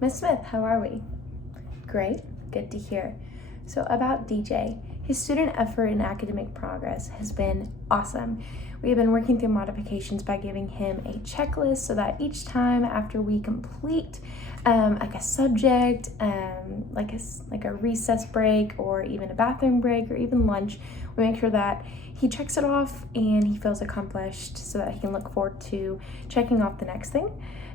Miss Smith, how are we? Great, good to hear. So about DJ, his student effort and academic progress has been awesome. We have been working through modifications by giving him a checklist so that each time after we complete like a subject, like a recess break or even a bathroom break or even lunch, we make sure that he checks it off and he feels accomplished so that he can look forward to checking off the next thing.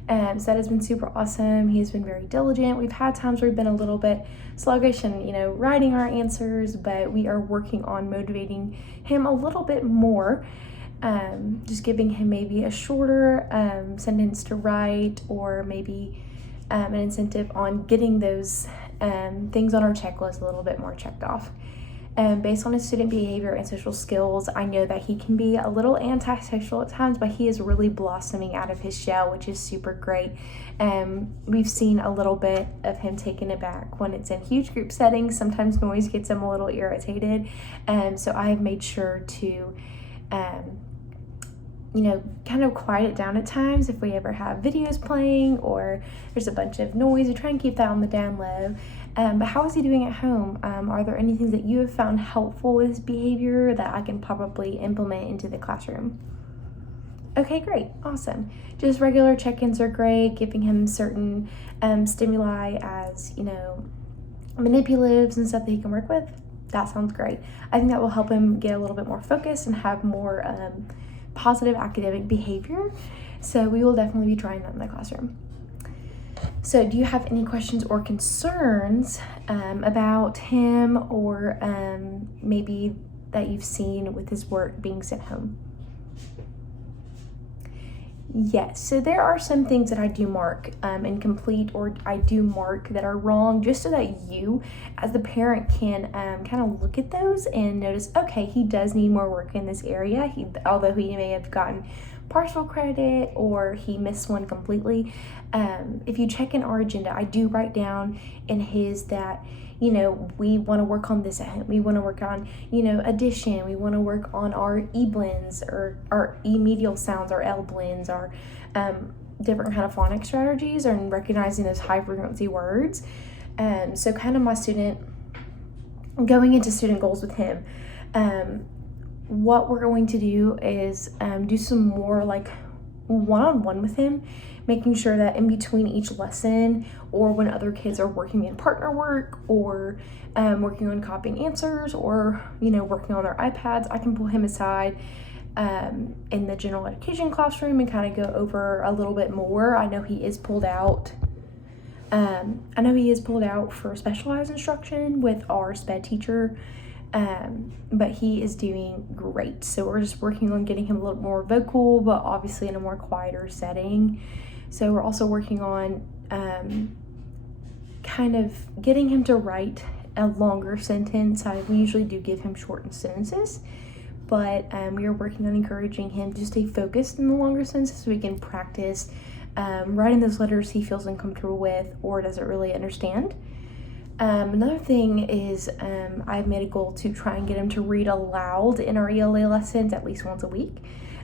So that has been super awesome. He has been very diligent. We've had times where we've been a little bit sluggish and, writing our answers, but we are working on motivating him a little bit more. Just giving him maybe a shorter sentence to write, or maybe an incentive on getting those things on our checklist a little bit more checked off. Based on his student behavior and social skills, I know that he can be a little antisocial at times, but he is really blossoming out of his shell, which is super great. We've seen a little bit of him taken aback when it's in huge group settings. Sometimes noise gets him a little irritated. So I have made sure to kind of quiet it down at times if we ever have videos playing or there's a bunch of noise. We try and keep that on the down low. But how is he doing at home? Are there any things that you have found helpful with his behavior that I can probably implement into the classroom? Okay, great, awesome. Just regular check-ins are great, giving him certain stimuli as, manipulatives and stuff that he can work with. That sounds great. I think that will help him get a little bit more focused and have more positive academic behavior. So we will definitely be trying that in the classroom. So do you have any questions or concerns about him, or maybe that you've seen with his work being sent home? Yes, so there are some things that I do mark incomplete, or I do mark that are wrong, just so that you as the parent can kind of look at those and notice, okay, he does need more work in this area. Although he may have gotten partial credit or he missed one completely. If you check in our agenda, I do write down in his that we want to work on this at home. We want to work on, addition. We want to work on our E blends or our E medial sounds, our L blends, our different kind of phonics strategies, and recognizing those high frequency words. So kind of my student, going into student goals with him, what we're going to do is do some more like one-on-one with him, making sure that in between each lesson, or when other kids are working in partner work, or working on copying answers, or working on their iPads, I can pull him aside in the general education classroom and kind of go over a little bit more. I know he is pulled out for specialized instruction with our SPED teacher, but he is doing great. So we're just working on getting him a little more vocal, but obviously in a more quieter setting. So we're also working on kind of getting him to write a longer sentence. We usually do give him shortened sentences, but we are working on encouraging him to stay focused in the longer sentences so we can practice writing those letters he feels uncomfortable with or doesn't really understand. Another thing is I've made a goal to try and get him to read aloud in our ELA lessons at least once a week.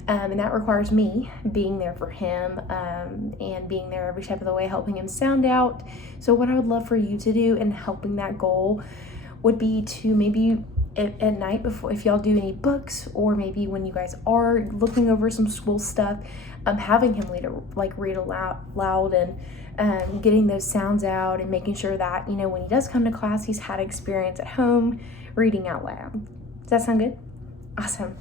And that requires me being there for him and being there every step of the way, helping him sound out. So what I would love for you to do in helping that goal would be to maybe at night, before, if y'all do any books, or maybe when you guys are looking over some school stuff, having him read aloud and getting those sounds out, and making sure that when he does come to class, he's had experience at home reading out loud. Does that sound good? Awesome.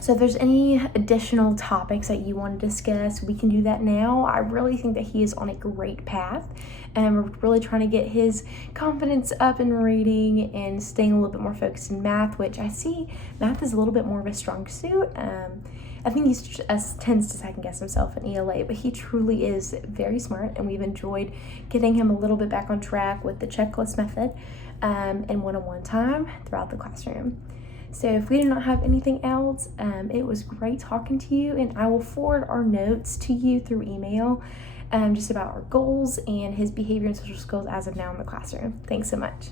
So if there's any additional topics that you want to discuss, we can do that now. I really think that he is on a great path, and we're really trying to get his confidence up in reading and staying a little bit more focused in math, which I see math is a little bit more of a strong suit. I think he tends to second guess himself in ELA, but he truly is very smart, and we've enjoyed getting him a little bit back on track with the checklist method and one-on-one time throughout the classroom. So if we do not have anything else, it was great talking to you, and I will forward our notes to you through email just about our goals and his behavior and social skills as of now in the classroom. Thanks so much.